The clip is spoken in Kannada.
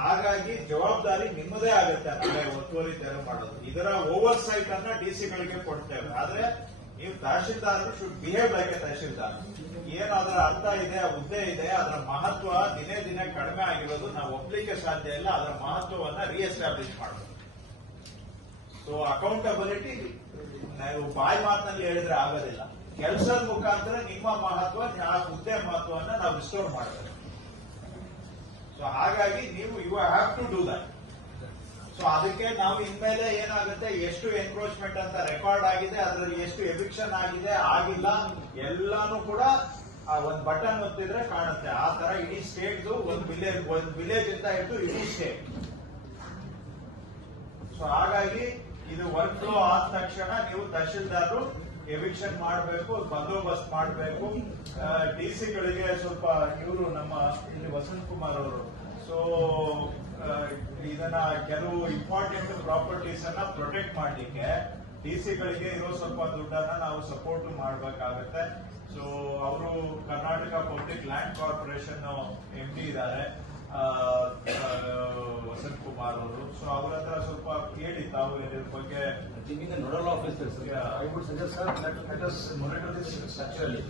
ಹಾಗಾಗಿ ಜವಾಬ್ದಾರಿ ನಿಮ್ಮದೇ ಆಗುತ್ತೆ ನಾಳೆ ಒತ್ತುವರಿ ತೆರವು ಮಾಡೋದು. ಇದರ ಓವರ್ ಸೈಟ್ ಅನ್ನ ಡಿ ಗಳಿಗೆ ಕೊಡ್ತೇವೆ. ಆದ್ರೆ ನೀವು tahsildar should behave like a tahsildar. ಏನು ಅದರ ಅರ್ಥ ಇದೆ, ಹುದ್ದೆ ಇದೆ, ಅದರ ಮಹತ್ವ ದಿನೇ ದಿನೇ ಕಡಿಮೆ ಆಗಿರೋದು ನಾವು ಒಪ್ಲಿಕ್ಕೆ ಸಾಧ್ಯ ಇಲ್ಲ, ಅದರ ಮಹತ್ವವನ್ನ ರಿಎಸ್ಟಾಬ್ಲಿಷ್ ಮಾಡಬೇಕು ಸೊ ಅಕೌಂಟಬಿಲಿಟಿ ನಾವು ಬಾಯಿ ಮಾತಿನಲ್ಲಿ ಹೇಳಿದ್ರೆ ಆಗೋದಿಲ್ಲ. ಕೆಲಸದ ಮುಖಾಂತರ ನಿಮ್ಮ ಮಹತ್ವ, ಆ ಹುದ್ದೆ ಮಹತ್ವವನ್ನ ನಾವು ರಿಸ್ಟೋರ್ ಮಾಡಬೇಕು ಸೊ ಹಾಗಾಗಿ ನೀವು you have to do that so ಅದಕ್ಕೆ ನಾವು ಇನ್ಮೇಲೆ ಏನಾಗುತ್ತೆ? ಎಷ್ಟು ಎನ್ಕ್ರೋಚ್ಮೆಂಟ್ ಅಂತ ರೆಕಾರ್ಡ್ ಆಗಿದೆ, ಅದರಲ್ಲಿ ಎಷ್ಟು ಎವಿಕ್ಷನ್ ಆಗಿದೆ, ಆಗಿಲ್ಲ, ಎಲ್ಲಾನು ಕೂಡ ಆ ಒಂದು ಬಟನ್ ಒತ್ತಿದ್ರೆ ಕಾಣುತ್ತೆ. ಆ ತರ ಇಡೀ ಸ್ಟೇಟ್ ಒಂದು ವಿಲೇಜ್ ಒಂದು ವಿಲೇಜ್ ಅಂತ ಹಿಡಿದು ಇಡೀ ಸ್ಟೇಟ್ ಸೊ ಹಾಗಾಗಿ ಇದು ವರ್ಕ್ ಫ್ಲೋ ಆದ ತಕ್ಷಣ ನೀವು ತಹಶೀಲ್ದಾರರು ಎವಿಕ್ಷನ್ ಮಾಡಬೇಕು, ಬಂದೋಬಸ್ತ್ ಮಾಡಬೇಕು. ಡಿ ಗಳಿಗೆ ಸ್ವಲ್ಪ ಇವರು ನಮ್ಮ ಇಲ್ಲಿ ವಸಂತ್ ಕುಮಾರ್ ಅವರು. ಸೊ ಇದನ್ನ ಕೆಲವು ಇಂಪಾರ್ಟೆಂಟ್ ಪ್ರಾಪರ್ಟೀಸ್ ಅನ್ನ ಪ್ರೊಟೆಕ್ಟ್ ಮಾಡಲಿಕ್ಕೆ ಡಿ ಗಳಿಗೆ ಇರೋ ಸ್ವಲ್ಪ ದುಡ್ಡನ್ನ ನಾವು ಸಪೋರ್ಟ್ ಮಾಡಬೇಕಾಗುತ್ತೆ. ಸೊ ಅವರು Karnataka public land corporation M D ಇದ್ದಾರೆ. giving the nodal officers. Yeah, I would suggest, sir, that let us monitor this actually.